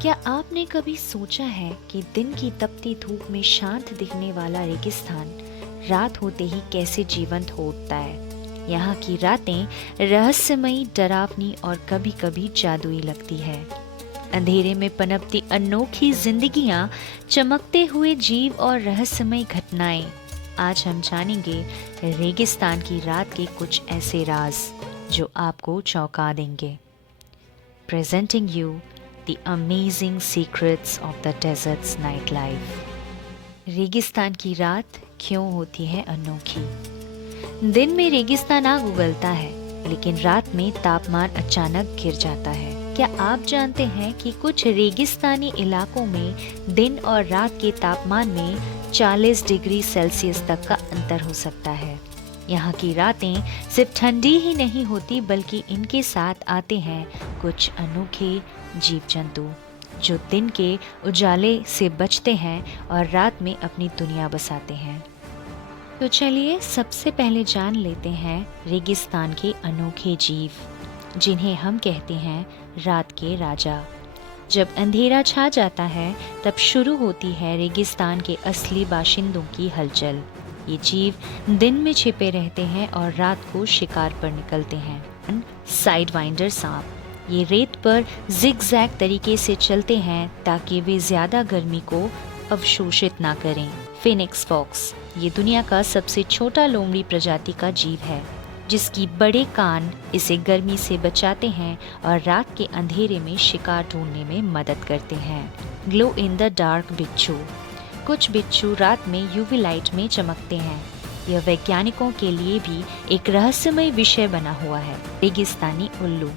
क्या आपने कभी सोचा है कि दिन की तपती धूप में शांत दिखने वाला रेगिस्तान रात होते ही कैसे जीवंत हो उठता है। यहाँ की रातें रहस्यमयी, डरावनी और कभी-कभी जादुई लगती है। अंधेरे में पनपती अनोखी जिंदगियां, चमकते हुए जीव और रहस्यमय घटनाएं। आज हम जानेंगे रेगिस्तान की रात के कुछ ऐसे राज जो आपको चौंका देंगे। Presenting you the amazing secrets of the desert's nightlife। रेगिस्तान की रात क्यों होती है अनोखी? दिन में रेगिस्तान आग उगलता है, लेकिन रात में तापमान अचानक गिर जाता है। क्या आप जानते हैं कि कुछ रेगिस्तानी इलाकों में दिन और रात के तापमान में 40 डिग्री सेल्सियस तक का अंतर हो सकता है। यहाँ की रातें सिर्फ ठंडी ही नहीं होती, बल्कि इनके साथ आते हैं कुछ अनोखे जीव जंतु जो दिन के उजाले से बचते हैं और रात में अपनी दुनिया बसाते हैं। तो चलिए सबसे पहले जान लेते हैं रेगिस्तान के अनोखे जीव, जिन्हें हम कहते हैं रात के राजा। जब अंधेरा छा जाता है, तब शुरू होती है रेगिस्तान के असली बाशिंदों की हलचल। ये जीव दिन में छिपे रहते हैं और रात को शिकार पर निकलते हैं। साइडवाइंडर सांप ये रेत पर जिगजैग तरीके से चलते हैं ताकि वे ज्यादा गर्मी को अवशोषित ना करें। फिनिक्स फॉक्स ये दुनिया का सबसे छोटा लोमड़ी प्रजाति का जीव है, जिसकी बड़े कान इसे गर्मी से बचाते हैं और रात के अंधेरे में शिकार ढूंढने में मदद करते हैं। ग्लो इन द डार्क बिच्छू कुछ बिच्छू रात में यूवी लाइट में चमकते हैं। यह वैज्ञानिकों के लिए भी एक रहस्यमय विषय बना हुआ है। रेगिस्तानी उल्लू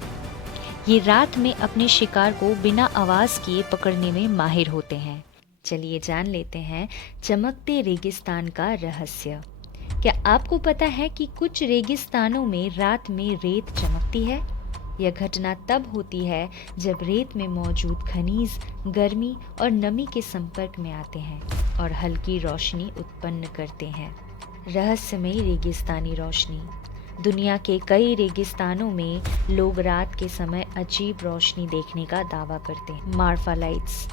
ये रात में अपने शिकार को बिना आवाज किए पकड़ने में माहिर होते हैं। चलिए जान लेते हैं चमकते रेगिस्तान का रहस्य। क्या आपको पता है कि कुछ रेगिस्तानों में रात में रेत चमकती है? यह घटना तब होती है जब रेत में मौजूद खनिज गर्मी और नमी के संपर्क में आते हैं और हल्की रोशनी उत्पन्न करते हैं। रहस्यमयी रेगिस्तानी रोशनी दुनिया के कई रेगिस्तानों में लोग रात के समय अजीब रोशनी देखने का दावा करते हैं। मार्फा लाइट्स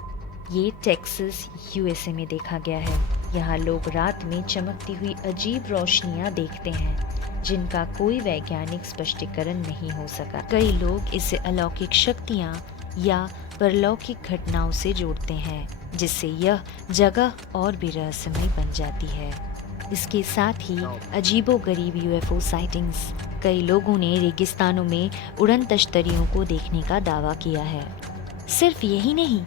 ये टेक्सास यूएसए में देखा गया है। यहाँ लोग रात में चमकती हुई अजीब रोशनियां देखते हैं, जिनका कोई वैज्ञानिक स्पष्टीकरण नहीं हो सका। कई लोग इसे अलौकिक शक्तियां या परलौकिक घटनाओं से जोड़ते हैं, जिससे यह जगह और भी रहस्यमय बन जाती है। इसके साथ ही अजीबोगरीब यूएफओ साइटिंग्स कई लोगों ने रेगिस्तानों में उड़न तश्तरियों को देखने का दावा किया है। सिर्फ यही नहीं,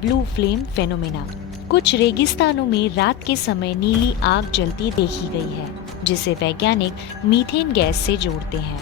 ब्लू फ्लेम फेनोमेना कुछ रेगिस्तानों में रात के समय नीली आग जलती देखी गई है, जिसे वैज्ञानिक मीथेन गैस से जोड़ते हैं।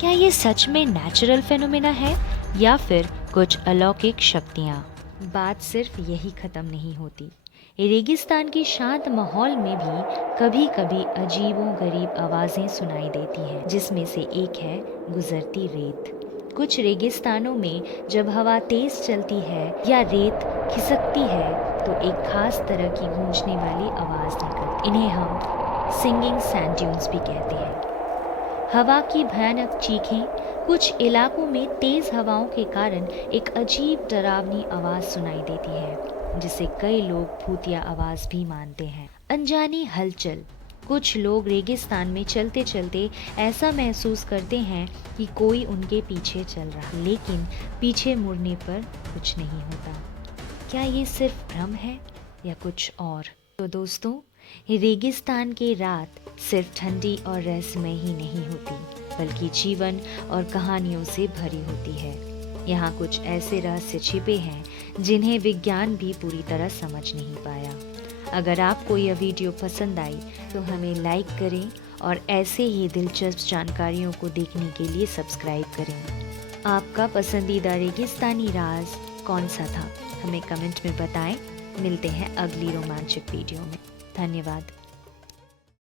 क्या ये सच में नेचुरल फेनोमेना है या फिर कुछ अलौकिक शक्तियाँ? बात सिर्फ यही खत्म नहीं होती। रेगिस्तान की शांत माहौल में भी कभी कभी अजीबो गरीब आवाजें सुनाई देती हैं, जिसमें से एक है गुजरती रेत। कुछ रेगिस्तानों में जब हवा तेज चलती है या रेत खिसकती है, तो एक खास तरह की गूंजने वाली आवाज निकलती। इन्हें हम सिंगिंग सैंड ड्यून्स भी कहते हैं। हवा की भयानक चीखें कुछ इलाकों में तेज हवाओं के कारण एक अजीब डरावनी आवाज सुनाई देती है, जिसे कई लोग भूतिया आवाज भी मानते हैं। अनजानी हलचल कुछ लोग रेगिस्तान में चलते चलते ऐसा महसूस करते हैं कि कोई उनके पीछे चल रहा, लेकिन पीछे मुड़ने पर कुछ नहीं होता। क्या ये सिर्फ भ्रम है या कुछ और? तो दोस्तों, रेगिस्तान की रात सिर्फ ठंडी और रहस्यमय ही नहीं होती, बल्कि जीवन और कहानियों से भरी होती है। यहाँ कुछ ऐसे रहस्य छिपे हैं जिन्हें विज्ञान भी पूरी तरह समझ नहीं पाया। अगर आपको यह वीडियो पसंद आई तो हमें लाइक करें और ऐसे ही दिलचस्प जानकारियों को देखने के लिए सब्सक्राइब करें। आपका पसंदीदा रेगिस्तानी राज कौन सा था? हमें कमेंट में बताएं। मिलते हैं अगली रोमांचक वीडियो में। धन्यवाद।